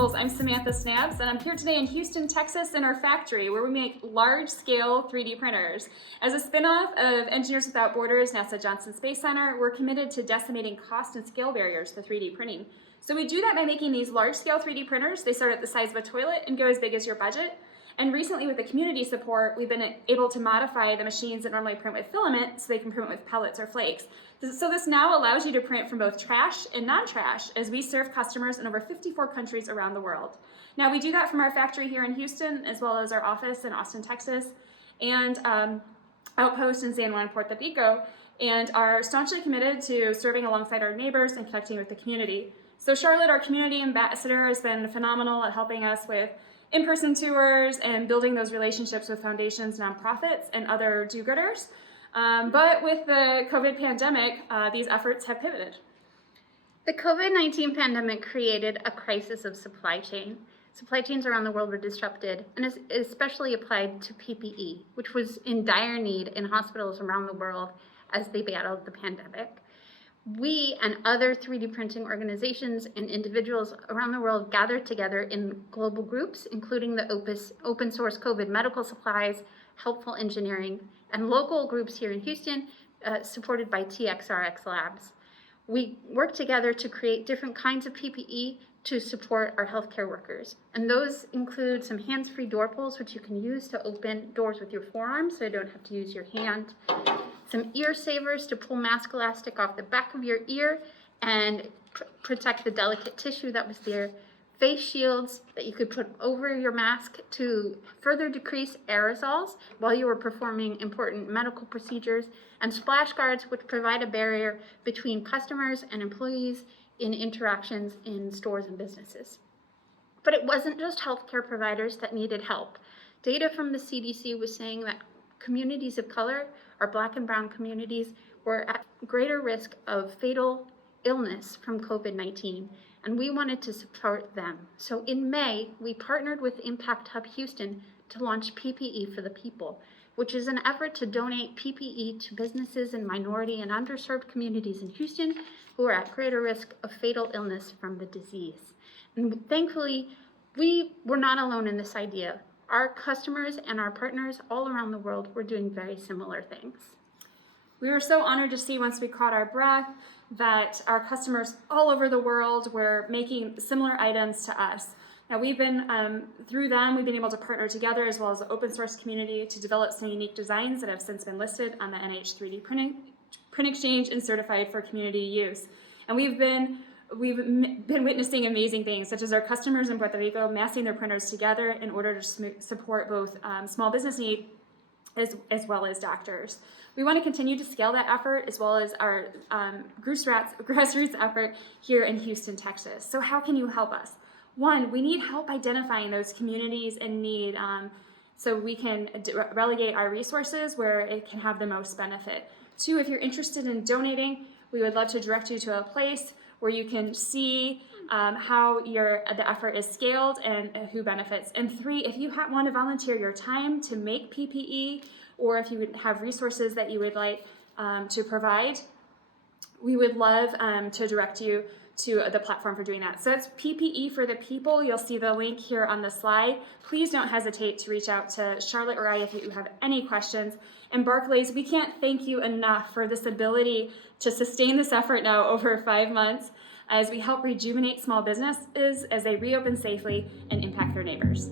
Unreasonables. I'm Samantha Snaps, and I'm here today in Houston, Texas, in our factory where we make large-scale 3D printers. As a spin-off of Engineers Without Borders, NASA Johnson Space Center, we're committed to decimating cost and scale barriers to 3D printing. So we do that by making these large-scale 3D printers. They start at the size of a toilet and go as big as your budget. And recently, with the community support, we've been able to modify the machines that normally print with filament so they can print with pellets or flakes. So this now allows you to print from both trash and non-trash as we serve customers in over 54 countries around the world. Now, we do that from our factory here in Houston, as well as our office in Austin, Texas, and outpost in San Juan, Puerto Rico, and are staunchly committed to serving alongside our neighbors and connecting with the community. So Charlotte, our community ambassador, has been phenomenal at helping us with in-person tours and building those relationships with foundations, nonprofits, and other do-gooders. But with the COVID pandemic, these efforts have pivoted. The COVID-19 pandemic created a crisis of supply chain. Supply chains around the world were disrupted, and is especially applied to PPE, which was in dire need in hospitals around the world as they battled the pandemic. We and other 3D printing organizations and individuals around the world gathered together in global groups, including the open source COVID medical supplies, helpful engineering, and local groups here in Houston, supported by TXRX Labs. We worked together to create different kinds of PPE to support our healthcare workers. And those include some hands-free door pulls, which you can use to open doors with your forearm so you don't have to use your hand. Some ear savers to pull mask elastic off the back of your ear and protect the delicate tissue that was there. Face shields that you could put over your mask to further decrease aerosols while you were performing important medical procedures, and splash guards, which provide a barrier between customers and employees in interactions in stores and businesses. But it wasn't just healthcare providers that needed help. Data from the CDC was saying that communities of color, our Black and Brown communities, were at greater risk of fatal illness from COVID-19, and we wanted to support them. So in May, we partnered with Impact Hub Houston to launch PPE for the People, which is an effort to donate PPE to businesses in minority and underserved communities in Houston who are at greater risk of fatal illness from the disease. And thankfully, we were not alone in this idea. Our customers and our partners all around the world were doing very similar things. We were so honored to see, once we caught our breath, that our customers all over the world were making similar items to us. Now we've been, through them, we've been able to partner together as well as the open source community to develop some unique designs that have since been listed on the NH3D Print Exchange and certified for community use. And we've been witnessing amazing things, such as our customers in Puerto Rico massing their printers together in order to support both small business need as well as doctors. We want to continue to scale that effort as well as our grassroots effort here in Houston, Texas. So how can you help us? One, we need help identifying those communities in need so we can relegate our resources where it can have the most benefit. Two, if you're interested in donating, we would love to direct you to a place where you can see how the effort is scaled and who benefits. And three, if you want to volunteer your time to make PPE, or if you would have resources that you would like to provide, we would love to direct you to the platform for doing that. So it's PPE for the People. You'll see the link here on the slide. Please don't hesitate to reach out to Charlotte or I if you have any questions. And Barclays, we can't thank you enough for this ability to sustain this effort now over 5 months as we help rejuvenate small businesses as they reopen safely and impact their neighbors.